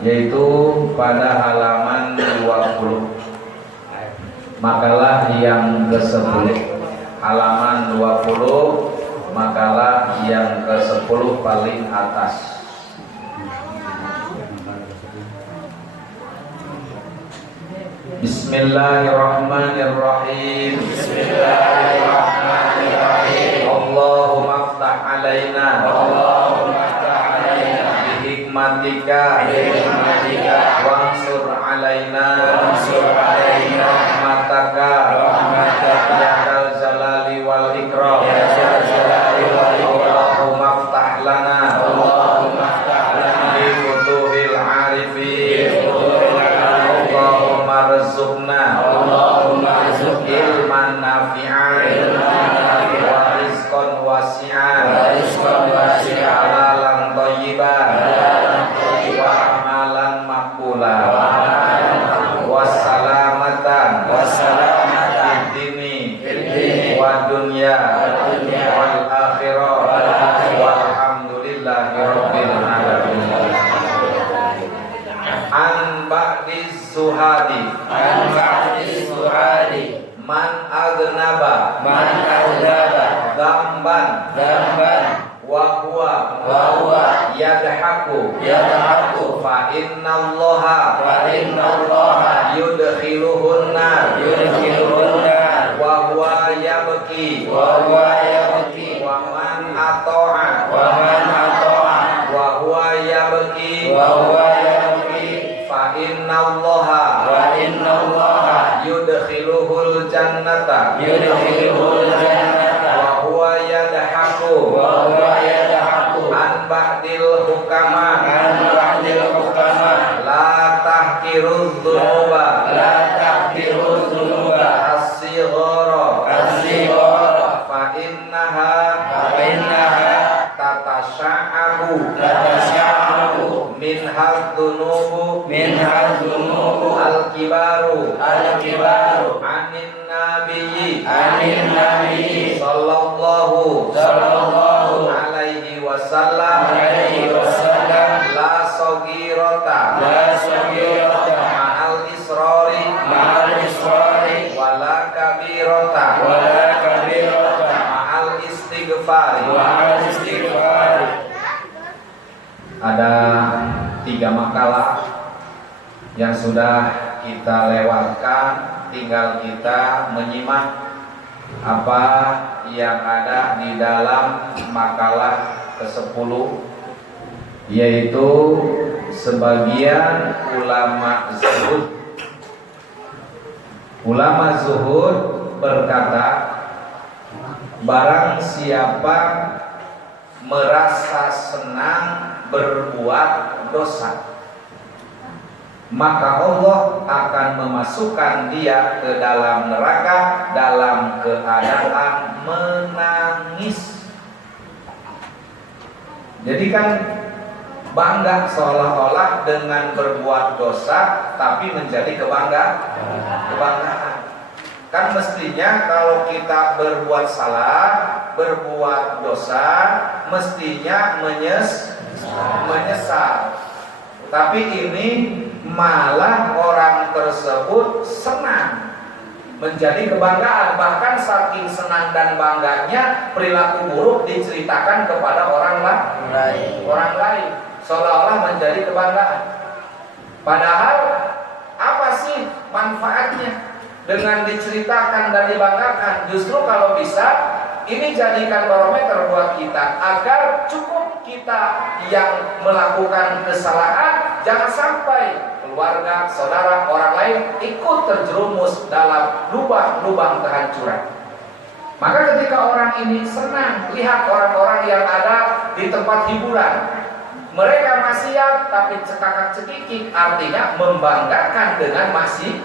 yaitu pada halaman 20, makalah yang ke-10. Halaman 20, makalah yang ke-10 paling atas. Bismillahirrahmanirrahim. Bismillahirrahmanirrahim. Allahumma aftah alaina. Allahumma aftah alaina. Bihikmatika. Bihikmatika. Wansur alaina. Wansur alaina. Rahmataka. Rahmataka. Ya dzal jalali wal ikram. Ya dzal jalali wal ikram. Allahumma aftah lana. Allahumma aftah lana. Bi futuhil arifin. Allahumma rizqna ilman nafi'an wa rizqan wasi'an halalan thayyiban wa amalan maqbulan wassalamatan fid-dini wa dunya wal akhirah walhamdulillahi rabbil alamin. An ba'di suhadi man aznaba damban wa huwa yadhaku fa innallaha yudkhiluhun nar wa huwa yabki wa man ata'a wa huwa yabki fa innallaha yudkhiluhul jannata wa huwa yadhaku an ba'dil hukama la tahkiruz dhunuba as-sighara fa innaha tatasha'abu minha dhunubu al-kibaru anin nabiyyi sallallahu alaihi wasallam la saghirata ma'al israri wala kabirata ma'al istighfari. Ada 3 makalah yang sudah kita lewatkan, tinggal kita menyimak apa yang ada di dalam makalah ke-10, yaitu sebagian ulama zuhud berkata, barang siapa merasa senang berbuat dosa, maka Allah akan memasukkan dia ke dalam neraka dalam keadaan menangis. Jadi kan bangga seolah-olah dengan berbuat dosa, tapi menjadi kebanggaan. Kan mestinya kalau kita berbuat salah, berbuat dosa, mestinya menyesal. Tapi ini malah orang tersebut senang, menjadi kebanggaan. Bahkan saking senang dan bangganya, perilaku buruk diceritakan kepada orang lain, seolah-olah menjadi kebanggaan. Padahal apa sih manfaatnya dengan diceritakan dan dibanggakan? Justru kalau bisa ini jadikan barometer buat kita, agar cukup kita yang melakukan kesalahan, jangan sampai keluarga, saudara, orang lain ikut terjerumus dalam lubang-lubang kehancuran. Maka ketika orang ini senang lihat orang-orang yang ada di tempat hiburan, mereka maksiat tapi cekakak-cekikik, artinya membanggakan dengan maksiat.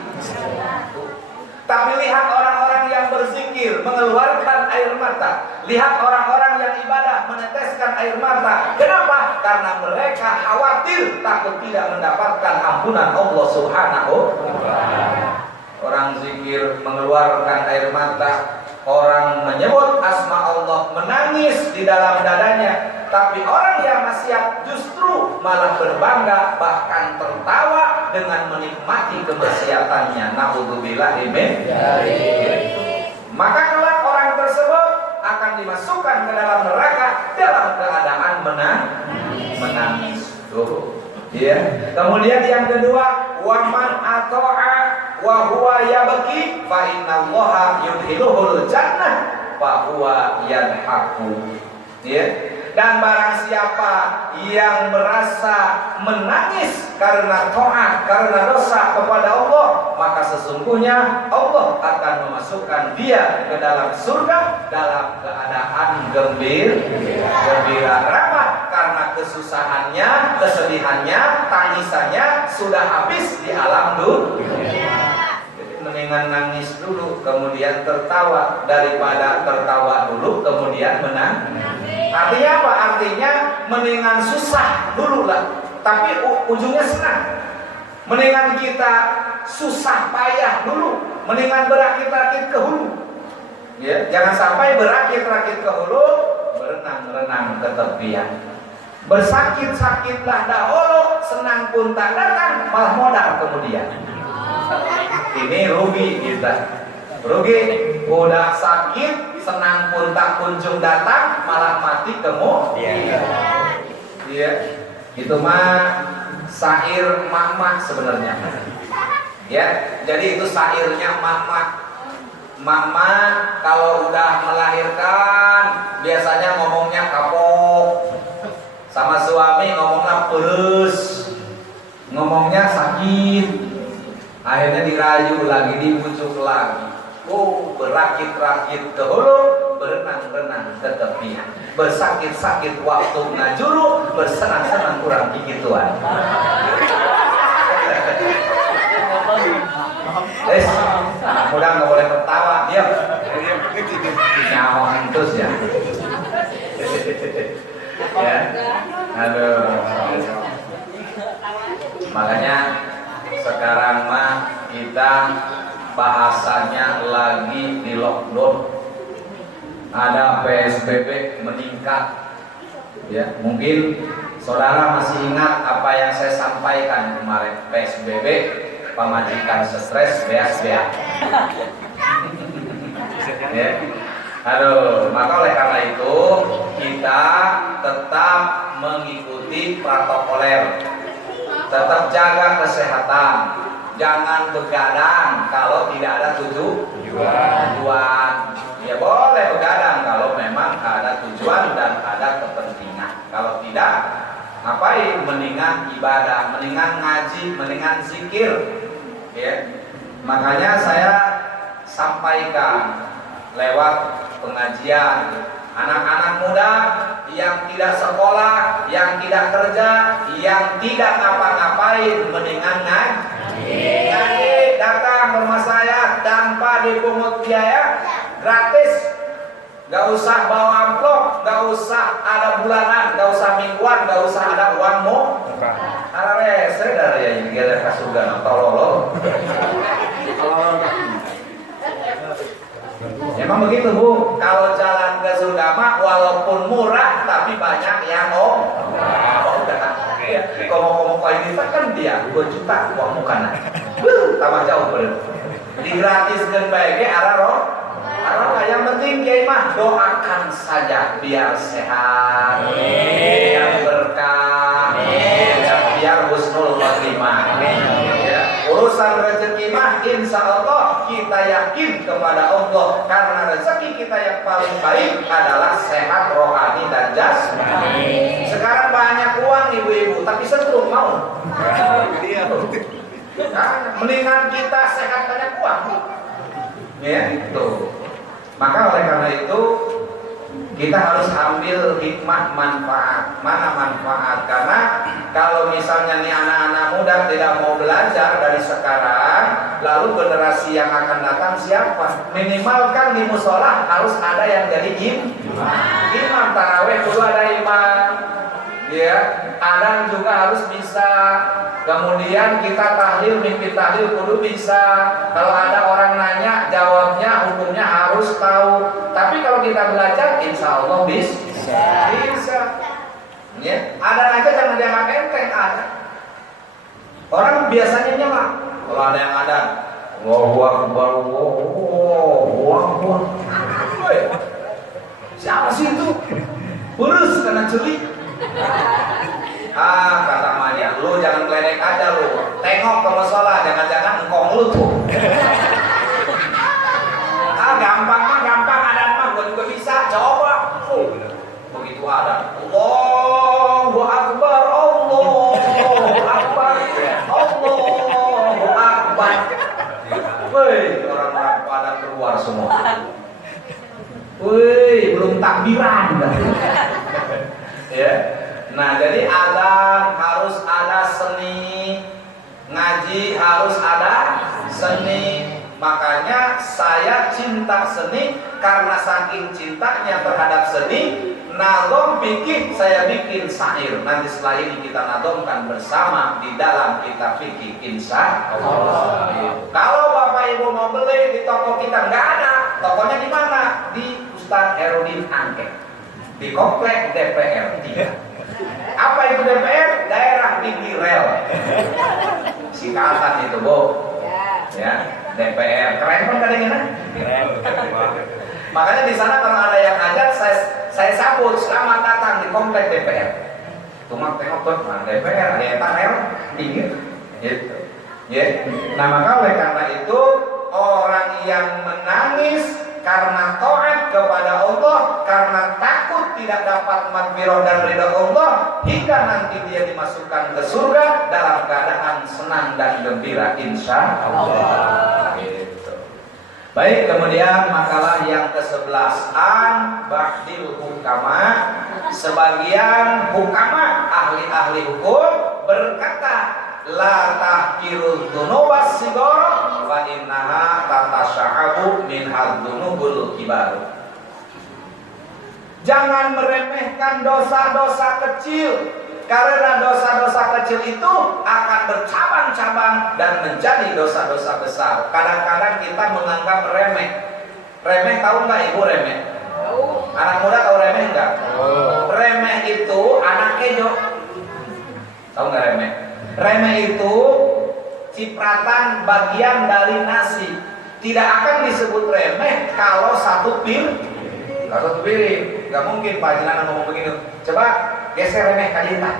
Tapi lihat orang-orang yang berzikir, mengeluarkan air mata. Lihat orang-orang yang ibadah, meneteskan air mata. Kenapa? Karena mereka khawatir takut tidak mendapatkan ampunan Allah Subhanahu wa ta'ala. Orang zikir mengeluarkan air mata, orang menyebut asma Allah, menangis di dalam dadanya. Tapi orang yang maksiat justru malah berbangga, bahkan tertawa dengan menikmati kemaksiatannya. Na'udzubillah min dzalik. Maka kelak orang tersebut akan dimasukkan ke dalam neraka dalam keadaan menangis. Tuh. Ya. Kemudian yang kedua, waman ata'a wa huwa yabki fa innallaha yudkhiluhul jannah fa huwa yadhaku. Ya. Dan barang siapa yang merasa menangis karena taat, karena dosa kepada Allah, maka sesungguhnya Allah akan memasukkan dia ke dalam surga dalam keadaan gembira, ramah, karena kesusahannya, kesedihannya, tangisannya sudah habis di alam dunia. Mendingan nangis dulu kemudian tertawa daripada tertawa dulu kemudian menangis. Artinya apa? Artinya mendingan susah dulu lah tapi ujungnya senang. Mendingan kita susah payah dulu, mendingan berakit-rakit ke hulu. Ya, jangan sampai berakit-rakit ke hulu, berenang-renang ke tepian. Bersakit-sakitlah dahulu, senang pun tak datang, malah modal kemudian. Ini rugi kita. Rugi, udah sakit, senang pun tak kunjung datang, malah mati kemudian. Iya. Itu mah syair mak-mak sebenarnya. Ya, jadi itu syairnya mak-mak. Mama kalau udah melahirkan biasanya ngomongnya kapok. Sama suami ngomongnya peres. Ngomongnya sakit. Akhirnya dirayu lagi, dibujuk lagi. Oh, berakit-rakit ke hulu, berenang-renang ke tepian. Bersakit-sakit waktu ngajuru, bersenang-senang kurang gigituan. Mudah nggak boleh tertawa, diam. Nyawa terus ya. Ya, aduh. Makanya sekarang mah kita bahasanya lagi di lockdown, ada PSBB meningkat. Ya, mungkin saudara masih ingat apa yang saya sampaikan kemarin, PSBB, pemajikan stres, beas-beas. Ya. Aduh, maka oleh karena itu kita tetap mengikuti protokoler. Tetap jaga kesehatan, jangan begadang kalau tidak ada tujuan. Ya boleh begadang kalau memang ada tujuan dan ada kepentingan. Kalau tidak, ngapain? Mendingan ibadah, mendingan ngaji, mendingan zikir. Ya. Makanya saya sampaikan lewat pengajian, anak-anak muda yang tidak sekolah, yang tidak kerja, yang tidak ngapa-ngapain, mendingan ngaji, datang ke rumah saya tanpa dipungut biaya, gratis. Gak usah bawa amplop, gak usah ada bulanan, gak usah mingguan, gak usah ada uangmu. Arare sedar ya ini gak kasugan tolol. Emang begitu Bu, kalau jalan ke surga mah walaupun murah tapi banyak yang udah. Komo-komo ini kan dia 2 juta uang mukana. Tambah jauh bener. Digratiskeun bae ge arah yang penting kiai mah doakan saja biar sehat, biar berkah, biar husnul khotimah. Urusan rezeki mah insya Allah kita yakin kepada Allah, karena rezeki kita yang paling baik adalah sehat rohani dan jasmani. Sekarang banyak uang ibu-ibu tapi setrum mau. Nah, mendingan kita sehat banyak uang. Ya itu. Maka oleh karena itu kita harus ambil hikmah manfaat. Mana manfaat? Karena kalau misalnya nih anak-anak muda tidak mau belajar dari sekarang, lalu generasi yang akan datang siapa? Minimal kan di musola harus ada yang jadi imam taraweh, kudu ada imam. Ya, adhan juga harus bisa. Kemudian kita tahlil, mimpi tahlil kudu bisa. Kalau ada orang nanya, jawabnya, hukumnya harus tahu. Tapi kalau kita belajar, insya Allah bisa. Ya, ada aja jangan dianggap enteng ada. Orang biasanya nyemak. Kalau ada yang ada, Allahu Akbar, Allahu Akbar. Siapa sih itu? Urus karena curi. Kata Maya, lu jangan meledek aja lu. Tengok ke musola, jangan-jangan engkong lu tuh. Gampang mah gampang, ada mah gua juga bisa. Coba. Begitu ada. Allahu Akbar, Allahu Akbar, Allahu Akbar. Woi, orang-orang pada keluar semua. Woi, belum takbiran. Ya. Nah, jadi adzan harus ada seni, ngaji harus ada seni. Makanya saya cinta seni karena saking cintanya terhadap seni, nazom fikih saya bikin syair. Nanti setelah ini kita nazomkan bersama di dalam kitab fikih insya Allah. Kalau Bapak Ibu mau beli di toko kita nggak ada, tokonya di mana? Di Ustadz Herudin Angke, di komplek DPR 3. Apa itu DPR? Daerah Tinggi Rel. Singkatan itu, Bu. Ya, DPR. Keren kan kadang-kadang? Keren. Makanya di sana kalau ada yang ajak, saya sambut, selamat datang di komplek DPR. Cuma tengok tuh, DPR ada yang rel tinggi. Gitu. Ya. Nah, maka oleh karena itu orang yang menangis karena taat kepada Allah, karena takut tidak dapat maghfirah dan ridha Allah, hingga nanti dia dimasukkan ke surga dalam keadaan senang dan gembira insya Allah. Gitu. Baik, kemudian makalah yang ke-11 an ba'dil hukama. Sebagian hukama, ahli-ahli hukum berkata, la tahkirul dzunubas sigara wa innaha tatasyahabu min hadzunubul kibar. Jangan meremehkan dosa-dosa kecil, karena dosa-dosa kecil itu akan bercabang-cabang dan menjadi dosa-dosa besar. Kadang-kadang kita menganggap remeh. Remeh tahu nggak Ibu remeh? Anak muda tahu remeh nggak? Remeh itu anak kejo. Tahu nggak remeh? Remeh itu cipratan bagian dari nasi. Tidak akan disebut remeh kalau satu piring. Kalau satu piring, nggak mungkin Pak Jinan ngomong begini. Coba geser remeh kalita.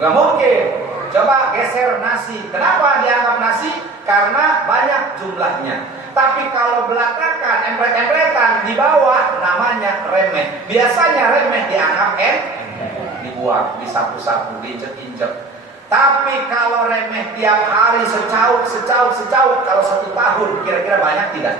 Nggak mungkin. Coba geser nasi. Kenapa dianggap nasi? Karena banyak jumlahnya. Tapi kalau belatakan, empret-empretan di bawah, namanya remeh. Biasanya remeh dianggap dibuang, disapu-sapu, diinjek-injek. Tapi kalau remeh tiap hari secauk, kalau 1 tahun kira-kira banyak tidak?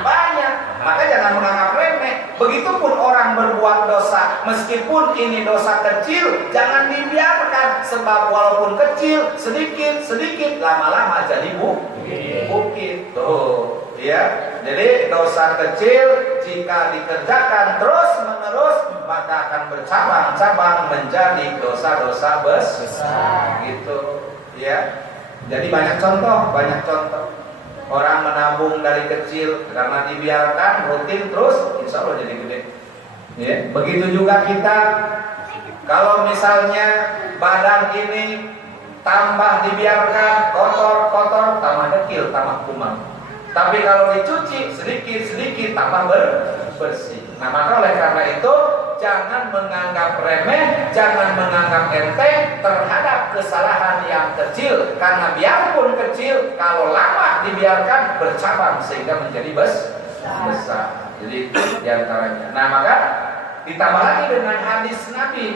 Banyak. Maka jangan menganggap remeh. Begitupun orang berbuat dosa, meskipun ini dosa kecil, jangan dibiarkan. Sebab walaupun kecil, sedikit lama-lama jadi bukit. Tuh, ya. Jadi dosa kecil jika dikerjakan terus-menerus, maka akan bercabang-cabang menjadi dosa-dosa besar. Gitu, ya. Jadi banyak contoh. Orang menabung dari kecil karena dibiarkan rutin terus, insya Allah jadi gede. Ya. Begitu juga kita, kalau misalnya badan ini tambah dibiarkan kotor, tambah dekil, tambah kuman. Tapi kalau dicuci sedikit tambah bersih. Nah, maka oleh karena itu jangan menganggap remeh, jangan menganggap enteng terhadap kesalahan yang kecil, karena biarpun kecil, kalau lama dibiarkan bercabang sehingga menjadi besar. Jadi diantaranya. Nah, maka ditambah lagi dengan hadis Nabi,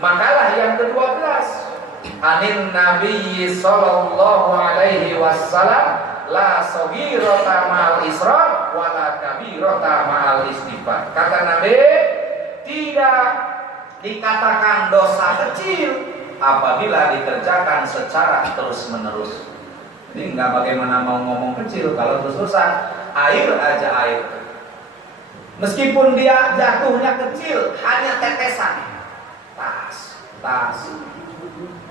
makalah yang ke-12. Anin Nabi sallallahu alaihi wasallam, la saghirata ma'al israr wa la kabirata ma'al istighfar. Kata Nabi, tidak dikatakan dosa kecil apabila dikerjakan secara terus-menerus. Jadi nggak bagaimana mau ngomong kecil kalau terus-terusan air aja air. Meskipun dia jatuhnya kecil, hanya tetesan. Tas.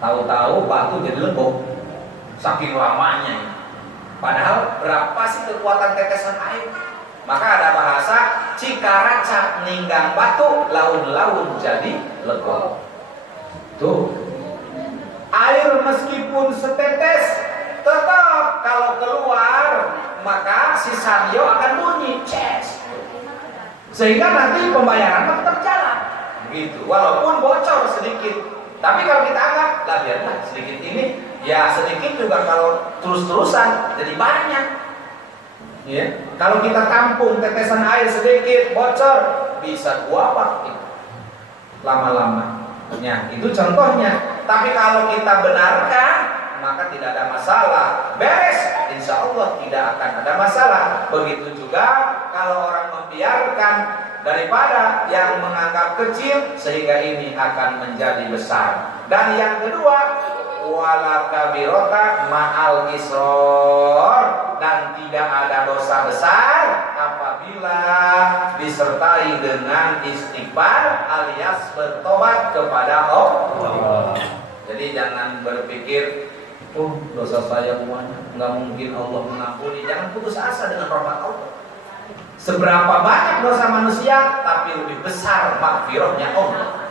Tahu-tahu batu jadi lembut. Saking lamanya. Padahal berapa sih kekuatan tetesan air? Maka ada bahasa cikaraca ninggang batu, laun-laun jadi lego. Tuh, air meskipun setetes, tetap kalau keluar maka si sanyo akan bunyi ces, sehingga nanti pembayaran tetap jalan gitu, walaupun bocor sedikit. Tapi kalau kita anggap lah biarlah sedikit ini, ya sedikit juga kalau terus-terusan jadi banyak. Ya, kalau kita tampung tetesan air sedikit bocor bisa 2 pak lama-lama. Ya, itu contohnya. Tapi kalau kita benarkan maka tidak ada masalah, beres, insya Allah tidak akan ada masalah. Begitu juga kalau orang membiarkan, daripada yang menganggap kecil sehingga ini akan menjadi besar. Dan yang kedua, wala kabirota ma'al isror, dan tidak ada dosa besar apabila disertai dengan istighfar alias bertobat kepada Allah. Jadi jangan berpikir, oh dosa saya banyak, nggak mungkin Allah mengampuni. Jangan putus asa dengan rahmat Allah. Seberapa banyak dosa manusia, tapi lebih besar maghfirahnya Allah.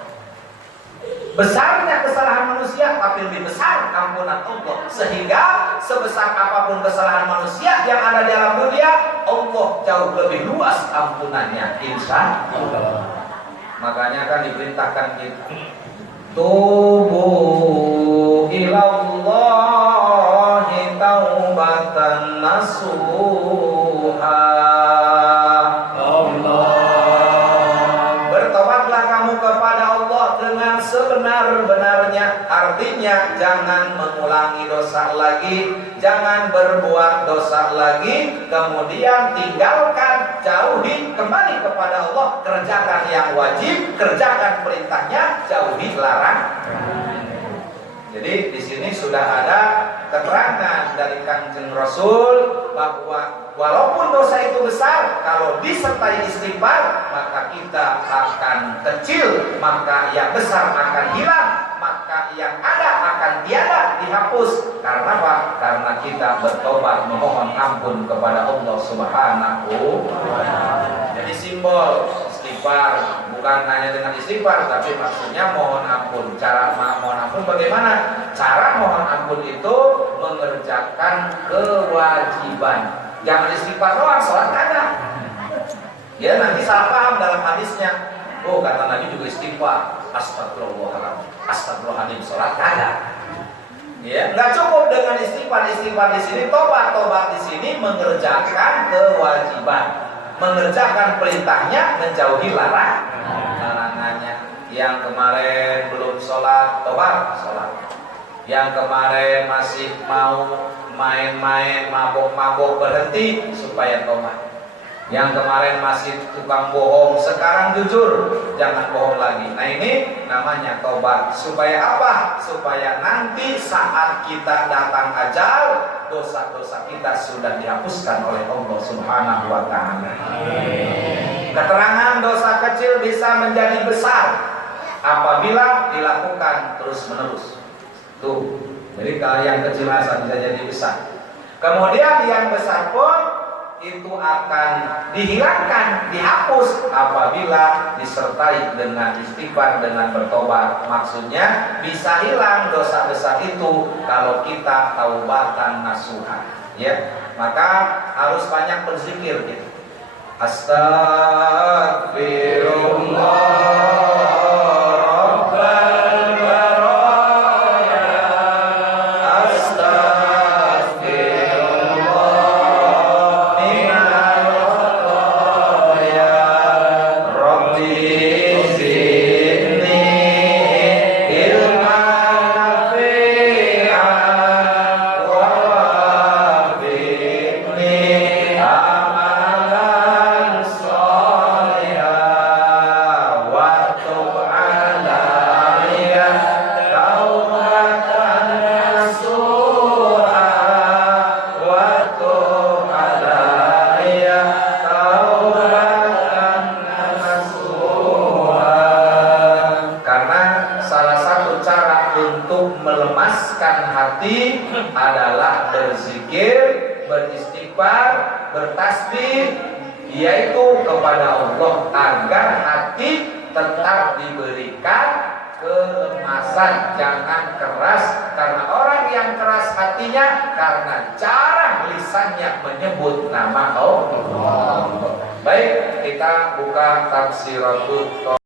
Besarnya kesalahan manusia, tapi lebih besar ampunan Allah. Sehingga sebesar apapun kesalahan manusia yang ada di alam dunia, Allah jauh lebih luas ampunannya, insya Allah. Makanya kan diperintahkan kita, tubu ilallahi taubatan nasuha. Bertobatlah kamu kepada Allah dengan sebenar-benarnya. Artinya jangan mengulangi dosa lagi, jangan berbuat dosa lagi, kemudian tinggalkan, jauhi, kembali kepada Allah, kerjakan yang wajib, kerjakan perintahnya, jauhi larang. Jadi di sini sudah ada keterangan dari Kanjeng Rasul bahwa walaupun dosa itu besar, kalau disertai istighfar maka kita akan kecil, maka yang besar akan hilang, maka yang ada akan tiada, dihapus. Karena apa? Karena kita bertobat memohon ampun kepada Allah Subhanahu wa Ta'ala. Jadi simbol istighfar bukan hanya dengan istighfar, tapi maksudnya mohon ampun. Cara mohon ampun bagaimana? Cara mohon ampun itu mengerjakan kewajiban. Jangan istighfar doang, sholat kagak. Ya nanti salah paham dalam hadisnya. Oh kata Nabi juga istighfar, astagfirullahaladzim, astagfirullahaladzim, sholat kagak. Ya, nggak cukup dengan istighfar. Istighfar di sini, tobat di sini mengerjakan kewajiban, mengerjakan perintahnya, menjauhi larangannya. Yang kemarin belum sholat, tobat, sholat. Yang kemarin masih mau main-main, mabok-mabok, berhenti supaya tobat. Yang kemarin masih tukang bohong, sekarang jujur, jangan bohong lagi. Nah ini namanya tobat. Supaya apa? Supaya nanti saat kita datang ajal, dosa-dosa kita sudah dihapuskan oleh Allah Subhanahu wa Ta'ala. Keterangan dosa kecil bisa menjadi besar apabila dilakukan terus-menerus. Tuh, jadi kalau yang kecil bisa jadi besar. Kemudian yang besar pun itu akan dihilangkan, dihapus apabila disertai dengan istighfar, dengan bertobat. Maksudnya bisa hilang dosa besar itu kalau kita taubatan nasuha. Ya, maka harus banyak berzikir gitu. Astagfirullah. Adalah berzikir, beristighfar, bertasbih, yaitu kepada Allah, agar hati tetap diberikan kelemasan, jangan keras, karena orang yang keras hatinya karena cara lisannya menyebut nama Allah. Baik, kita buka tafsiratul